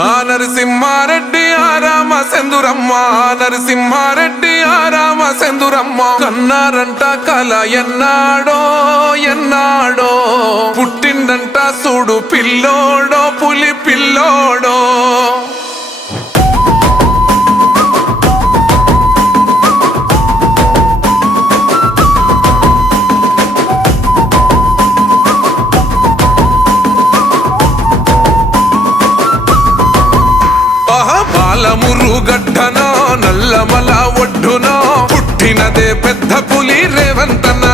ఆ నరసింహారెడ్డి ఆ రామచంద్రమ్మ, నరసింహారెడ్డి ఆ రామచంద్రమ్మ కన్నారంట కల ఎన్నాడో ఎన్నాడో, పుట్టిండంట చూడు పిల్లోడో పులి పిల్లోడో. మురుగడ్డనో నల్లమల ఒడ్డునో పుట్టినదే పెద్ద పులి రేవంతన్న,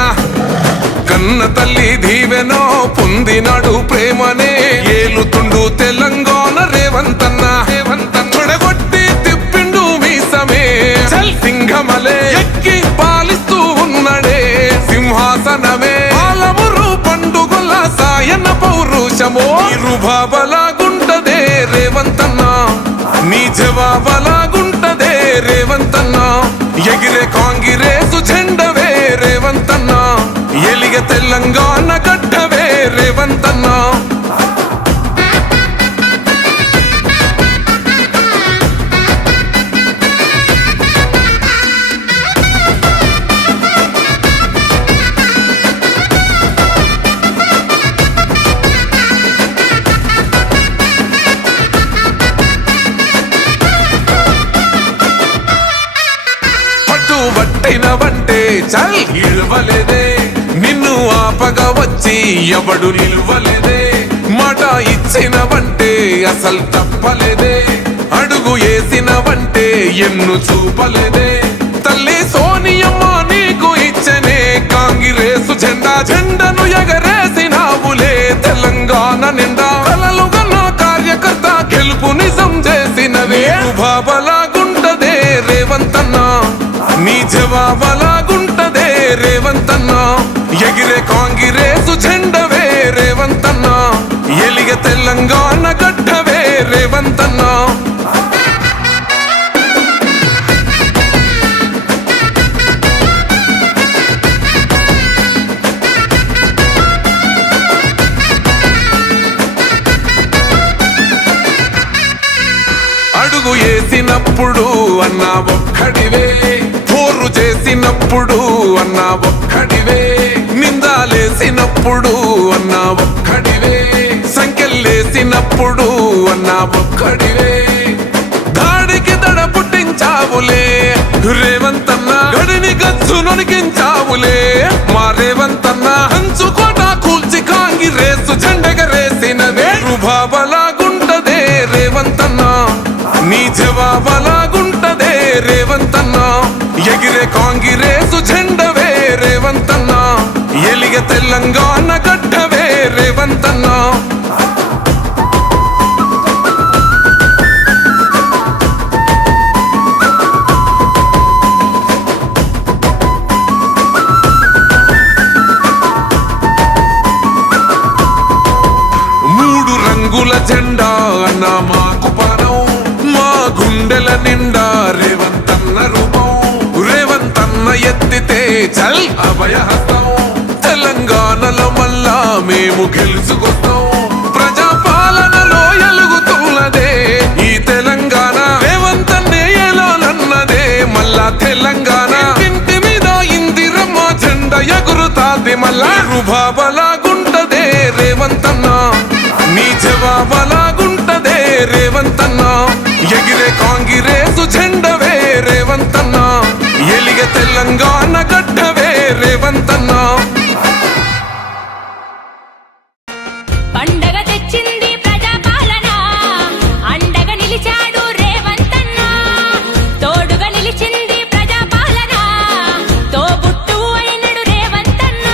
కన్న తల్లి దీవెనో పొందినాడు ప్రేమనే ఏలుతుండు తెలంగాణ రేవంతన్న. తొడగొట్టి తిప్పిండు మీసమే సింహమలే ఎక్కి పాలిస్తూ ఉన్నడే సింహాసనమే. పాలమురు పండుగల సాయన పౌరుషమో ఇరుబాబలాగుంటదే రేవంతన్న, నీ జవాబలాగుంటదే రేవంతన్న. ఎగిరే కాంగ్రెసు జెండవే రేవంతన్న, ఎలిగ తెలంగాణ గడ్డవే రేవంతన్న. పట్టినవంటే చల్ ఇల్వలేదే, నిన్ను ఆపగా వచ్చి ఎవడు నిల్వలేదే. మాట ఇచ్చినవంటే అసలు తప్పలేదే, అడుగు వేసినవంటే ఎన్ను చూపలేదే. తల్లి సోనియమ్మ నీకు ఇచ్చనే కాంగ్రెసు జెండా, జెండను ఎగరేసినావులే తెలంగాణ నిండా. కలలుగా నా కార్యకర్త గెలుపు నిజం చేసినవే బాబలాగుంటదే రేవంతన్న, నీ జవాబలాగుంటదే రేవంతన్న. ఎగిరే కాంగ్రెసు జెండవే రేవంతన్న, ఎలిగ తెలంగాణ గడ్డవే రేవంతన్న. అడుగు వేసినప్పుడు అన్నా ఒక్కడివే, పోరు చేసినప్పుడు అన్నా ఒక్కడివే, నిందాలేసినప్పుడు అన్నా ఒక్కడివే, సంఖ్యలేసినప్పుడు అన్నా ఒక్కడివే. దాడికి దడ పుట్టించావులే రేవంతన్న, గడిని గచ్చు నొనికించావులే మా రేవంతన్న. హంచుకోట కూల్చి కాంగ్రెసు జెండెగరేసినవే రుబాబలాగుంటదే రేవంతన్న, నీ జవాబలాగుంటదే రేవంతన్న. ఎగిరే కాంగ్రెసు జెండవే రేవంతన్న, ఎలిగ తెలంగాణ గడ్డవే రేవంతన్న. మూడు రంగుల జెండా అన్న మాకు పానం, మా గుండెల నిండా రేవంతన్న రూపం. రేవంతన్న ఎత్తితే చల్ అభయహస్తం, తెలంగాణలో మళ్ళా మేము గెలుచుకొస్తాం. ప్రజాపాలనలో ఎలుగుతున్నదే ఈ తెలంగాణ, రేవంతన్నే ఎలాలన్నదే మళ్ళా తెలంగాణ. ఇంటి మీద ఇందిరమ్మ జెండ ఎగురుతాది మళ్ళా రుబాబలాగుంటదే రేవంతన్న, నీ జవాబలాగుంటదే రేవంతన్న. ఎగిరే కాంగ్రెసు జెండవే రేవంతన్న, ఎలిగ తెలంగాణ గడ్డవే రేవంతన్న. పండగ తెచ్చింది ప్రజాపాలన, అండగా నిలిచాడు రేవంతన్న. తోడుగా నిలిచింది ప్రజాపాలన, తోబుట్టు అయినడు రేవంతన్న.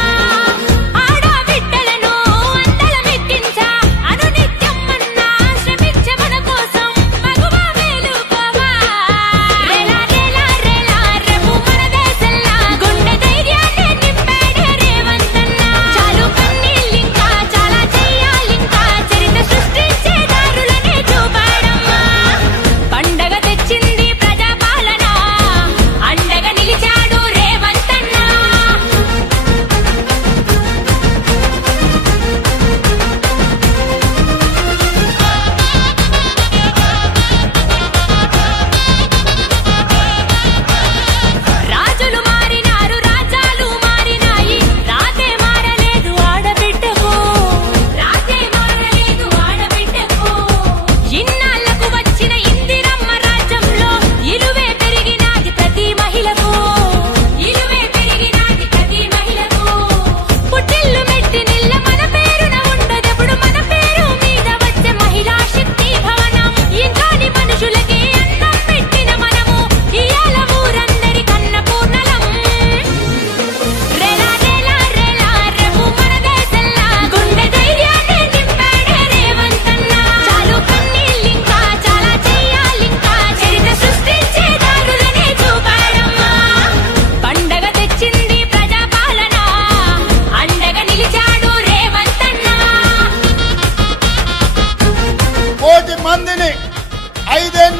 ఆడబిడ్డలను అందలమెక్కించా అనునిత్యం మన్నా శ్రమించ మన కోసం మగువ మేలుకోవా.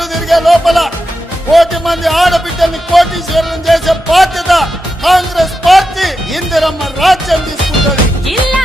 చుట్టూ తిరిగే లోపల 1,00,00,000 మంది ఆడబిడ్డల్ని కోటీశ్వరులను చేసే బాధ్యత కాంగ్రెస్ పార్టీ ఇందిరమ్మ రాజ్యం తీసుకుంటుంది. జిల్లా